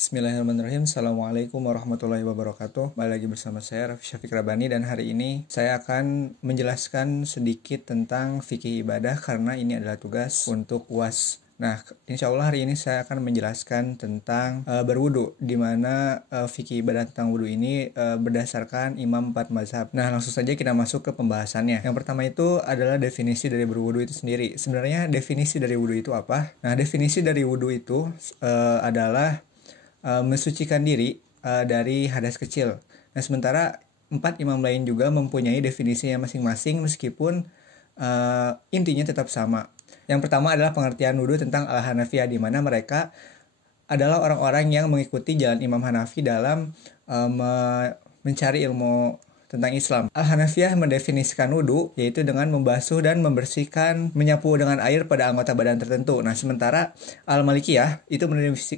Bismillahirrahmanirrahim. Assalamualaikum warahmatullahi wabarakatuh. Balik lagi bersama saya Raffi Syafiq Rabani, dan hari ini saya akan menjelaskan sedikit tentang fikih ibadah karena ini adalah tugas untuk UAS. Nah, insya Allah hari ini saya akan menjelaskan tentang berwudu, di mana fikih ibadah tentang wudu ini berdasarkan imam 4 mazhab. Nah, langsung saja kita masuk ke pembahasannya. Yang pertama itu adalah definisi dari berwudu itu sendiri. Sebenarnya definisi dari wudu itu apa? Nah, definisi dari wudu itu adalah mensucikan diri dari hadas kecil. Nah, sementara 4 imam lain juga mempunyai definisinya masing-masing meskipun intinya tetap sama. Yang pertama adalah pengertian wudu tentang Al-Hanafiyah, di mana mereka adalah orang-orang yang mengikuti jalan Imam Hanafi dalam mencari ilmu tentang Islam. Al-Hanafiyah mendefinisikan wudu yaitu dengan membasuh dan membersihkan, menyapu dengan air pada anggota badan tertentu. Nah, sementara Al-Malikiyah itu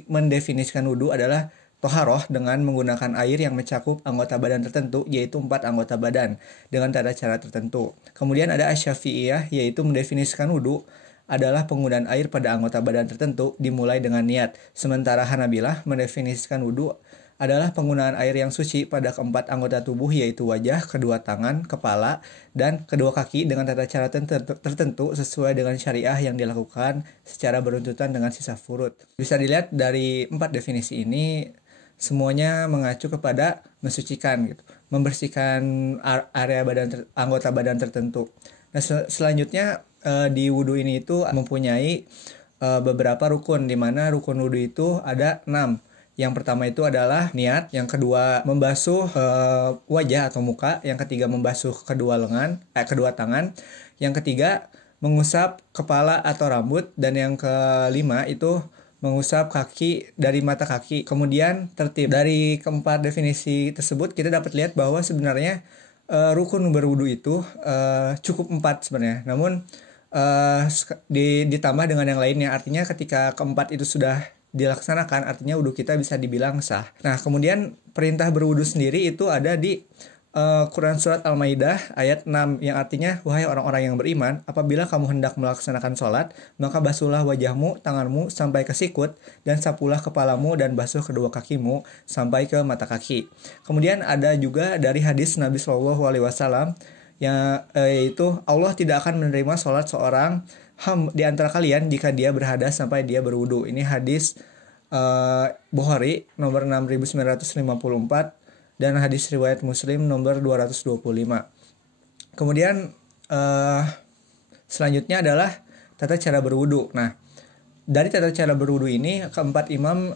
mendefinisikan wudu adalah toharoh dengan menggunakan air yang mencakup anggota badan tertentu, yaitu 4 anggota badan dengan tata cara tertentu. Kemudian ada Asy-Syafi'iyah yaitu mendefinisikan wudu adalah penggunaan air pada anggota badan tertentu dimulai dengan niat. Sementara Hanabilah mendefinisikan wudu adalah penggunaan air yang suci pada keempat anggota tubuh, yaitu wajah, kedua tangan, kepala, dan kedua kaki dengan tata cara tertentu sesuai dengan syariah yang dilakukan secara beruntutan dengan sisa furud. Bisa dilihat dari 4 definisi ini, semuanya mengacu kepada mensucikan, gitu, membersihkan area anggota badan tertentu. Nah, selanjutnya di wudu ini itu mempunyai beberapa rukun, di mana rukun wudu itu ada 6. Yang pertama itu adalah niat, yang kedua membasuh wajah atau muka, yang ketiga membasuh kedua tangan, yang ketiga mengusap kepala atau rambut, dan yang kelima itu mengusap kaki dari mata kaki. Kemudian tertib dari keempat definisi tersebut kita dapat lihat bahwa sebenarnya rukun berwudu itu cukup 4 sebenarnya. Namun ditambah dengan yang lainnya, artinya ketika keempat itu sudah dilaksanakan, artinya wudu kita bisa dibilang sah. Nah, kemudian perintah berwudu sendiri itu ada di Quran Surat Al-Maidah ayat 6, yang artinya, wahai orang-orang yang beriman, apabila kamu hendak melaksanakan sholat, maka basuhlah wajahmu, tanganmu sampai ke sikut, dan sapulah kepalamu dan basuh kedua kakimu sampai ke mata kaki. Kemudian ada juga dari hadis Nabi SAW yang yaitu Allah tidak akan menerima sholat seorang di antara kalian jika dia berhadas sampai dia berwudu. Ini hadis Bukhari nomor 6954 dan hadis riwayat Muslim nomor 225. Kemudian selanjutnya adalah tata cara berwudu. Nah, dari tata cara berwudu ini keempat imam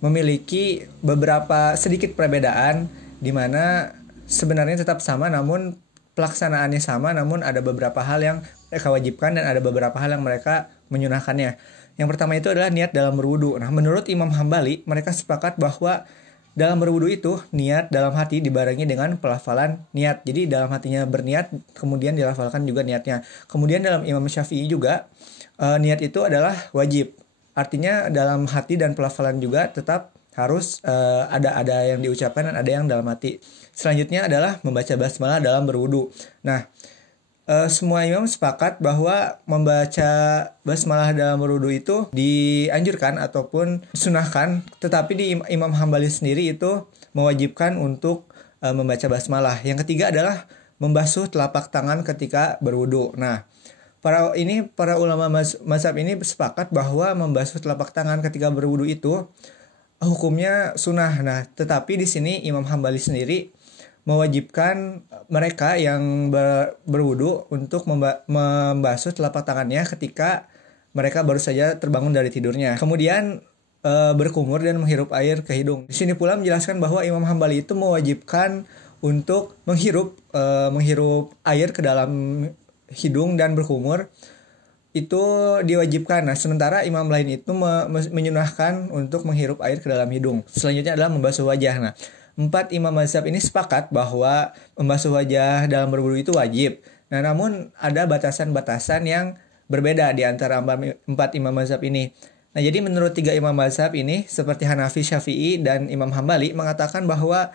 memiliki beberapa sedikit perbedaan, di mana sebenarnya tetap sama namun pelaksanaannya sama, namun ada beberapa hal yang mereka wajibkan dan ada beberapa hal yang mereka menyunahkannya. Yang pertama itu adalah niat dalam berwudu. Nah, menurut Imam Hambali, mereka sepakat bahwa dalam berwudu itu niat dalam hati dibarengi dengan pelafalan niat. Jadi dalam hatinya berniat, kemudian dilafalkan juga niatnya. Kemudian dalam Imam Syafi'i juga niat itu adalah wajib. Artinya dalam hati dan pelafalan juga tetap harus ada yang diucapkan dan ada yang dalam hati. Selanjutnya adalah membaca basmalah dalam berwudu. Nah, semua imam sepakat bahwa membaca basmalah dalam berwudu itu dianjurkan ataupun disunahkan, tetapi di Imam Hambali sendiri itu mewajibkan untuk membaca basmalah. Yang ketiga adalah membasuh telapak tangan ketika berwudu. Nah, para ulama mazhab ini sepakat bahwa membasuh telapak tangan ketika berwudu itu hukumnya sunnah. Nah, tetapi di sini Imam Hambali sendiri mewajibkan mereka yang berwudu untuk membasuh telapak tangannya ketika mereka baru saja terbangun dari tidurnya. Kemudian berkumur dan menghirup air ke hidung. Di sini pula menjelaskan bahwa Imam Hambali itu mewajibkan untuk menghirup air ke dalam hidung dan berkumur. Itu diwajibkan. Nah, sementara imam lain itu menyunahkan untuk menghirup air ke dalam hidung. Selanjutnya adalah membasuh wajah. Nah, 4 imam mazhab ini sepakat bahwa membasuh wajah dalam berwudu itu wajib. Nah, namun ada batasan-batasan yang berbeda di antara 4 imam mazhab ini. Nah, jadi menurut 3 imam mazhab ini, seperti Hanafi, Syafi'i, dan Imam Hambali, mengatakan bahwa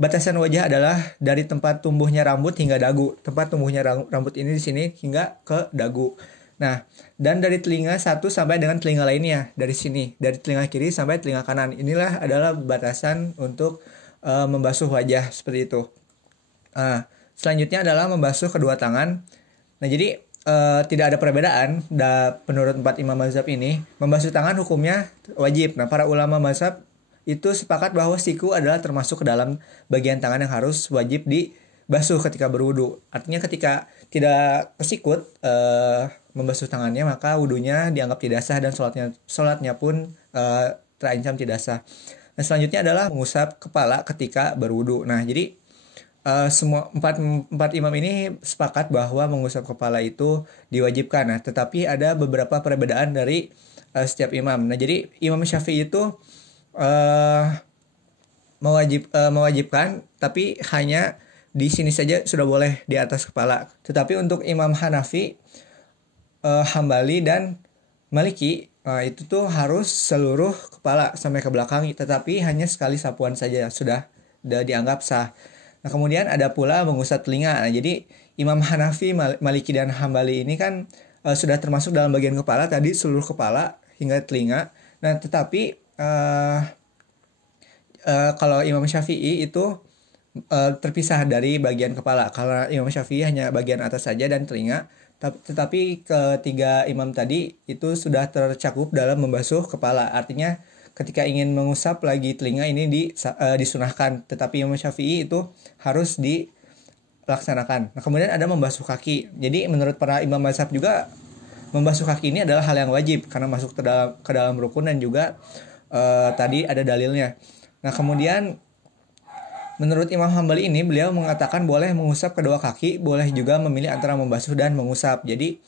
batasan wajah adalah dari tempat tumbuhnya rambut hingga dagu. Tempat tumbuhnya rambut ini di sini hingga ke dagu. Nah, dan dari telinga satu sampai dengan telinga lainnya dari sini, dari telinga kiri sampai telinga kanan. Inilah adalah batasan untuk membasuh wajah seperti itu. Selanjutnya adalah membasuh kedua tangan. Nah, jadi tidak ada perbedaan menurut 4 imam mazhab ini. Membasuh tangan hukumnya wajib. Nah, para ulama mazhab itu sepakat bahwa siku adalah termasuk ke dalam bagian tangan yang harus wajib dibasuh ketika berwudu. Artinya ketika tidak kesikut membasuh tangannya, maka wudunya dianggap tidak sah dan sholatnya pun terancam tidak sah. Nah, selanjutnya adalah mengusap kepala ketika berwudu. Nah, jadi semua empat imam ini sepakat bahwa mengusap kepala itu diwajibkan. Nah, tetapi ada beberapa perbedaan dari setiap imam. Nah, jadi Imam Syafi'i itu mewajibkan, tapi hanya di sini saja sudah boleh di atas kepala. Tetapi untuk Imam Hanafi, Hambali dan Maliki itu tuh harus seluruh kepala sampai ke belakang, tetapi hanya sekali sapuan saja sudah dianggap sah. Nah, kemudian ada pula mengusap telinga. Nah, jadi Imam Hanafi, Maliki dan Hambali ini kan sudah termasuk dalam bagian kepala tadi, seluruh kepala hingga telinga. Nah, tetapi kalau Imam Syafi'i itu terpisah dari bagian kepala, karena Imam Syafi'i hanya bagian atas saja dan telinga. Tetapi ketiga imam tadi itu sudah tercakup dalam membasuh kepala. Artinya ketika ingin mengusap lagi telinga ini disunahkan, tetapi Imam Syafi'i itu harus dilaksanakan. Nah, kemudian ada membasuh kaki. Jadi menurut para imam mazhab juga membasuh kaki ini adalah hal yang wajib karena masuk ke dalam rukun dan juga tadi ada dalilnya. Nah, kemudian menurut Imam Hambali ini, beliau mengatakan boleh mengusap kedua kaki, boleh juga memilih antara membasuh dan mengusap. Jadi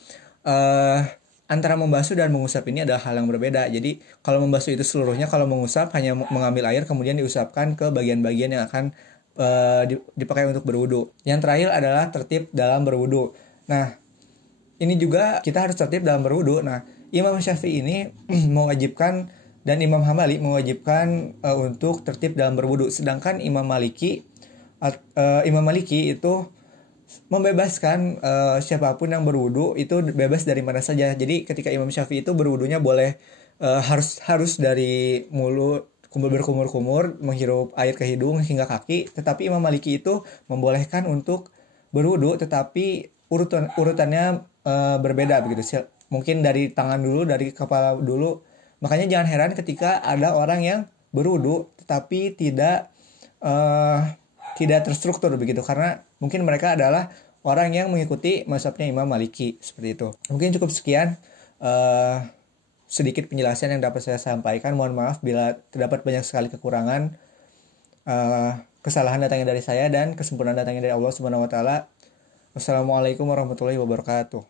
antara membasuh dan mengusap ini adalah hal yang berbeda. Jadi kalau membasuh itu seluruhnya, kalau mengusap hanya mengambil air kemudian diusapkan ke bagian-bagian yang akan dipakai untuk berwudu. Yang terakhir adalah tertib dalam berwudu. Nah, ini juga kita harus tertib dalam berwudu. Nah, Imam Syafi'i ini mewajibkan dan Imam Hambali mewajibkan untuk tertib dalam berwudu. Sedangkan Imam Maliki itu membebaskan siapapun yang berwudu itu bebas dari mana saja. Jadi ketika Imam Syafi'i itu berwudunya boleh harus dari mulut berkumur-kumur, menghirup air ke hidung hingga kaki. Tetapi Imam Maliki itu membolehkan untuk berwudu, tetapi urutannya berbeda begitu. Mungkin dari tangan dulu, dari kepala dulu. Makanya jangan heran ketika ada orang yang berwudu tetapi tidak terstruktur begitu, karena mungkin mereka adalah orang yang mengikuti mazhabnya Imam Maliki seperti itu. Mungkin cukup sekian sedikit penjelasan yang dapat saya sampaikan. Mohon maaf bila terdapat banyak sekali kekurangan. Kesalahan datangnya dari saya dan kesempurnaan datangnya dari Allah Subhanahu wa taala. Wassalamualaikum warahmatullahi wabarakatuh.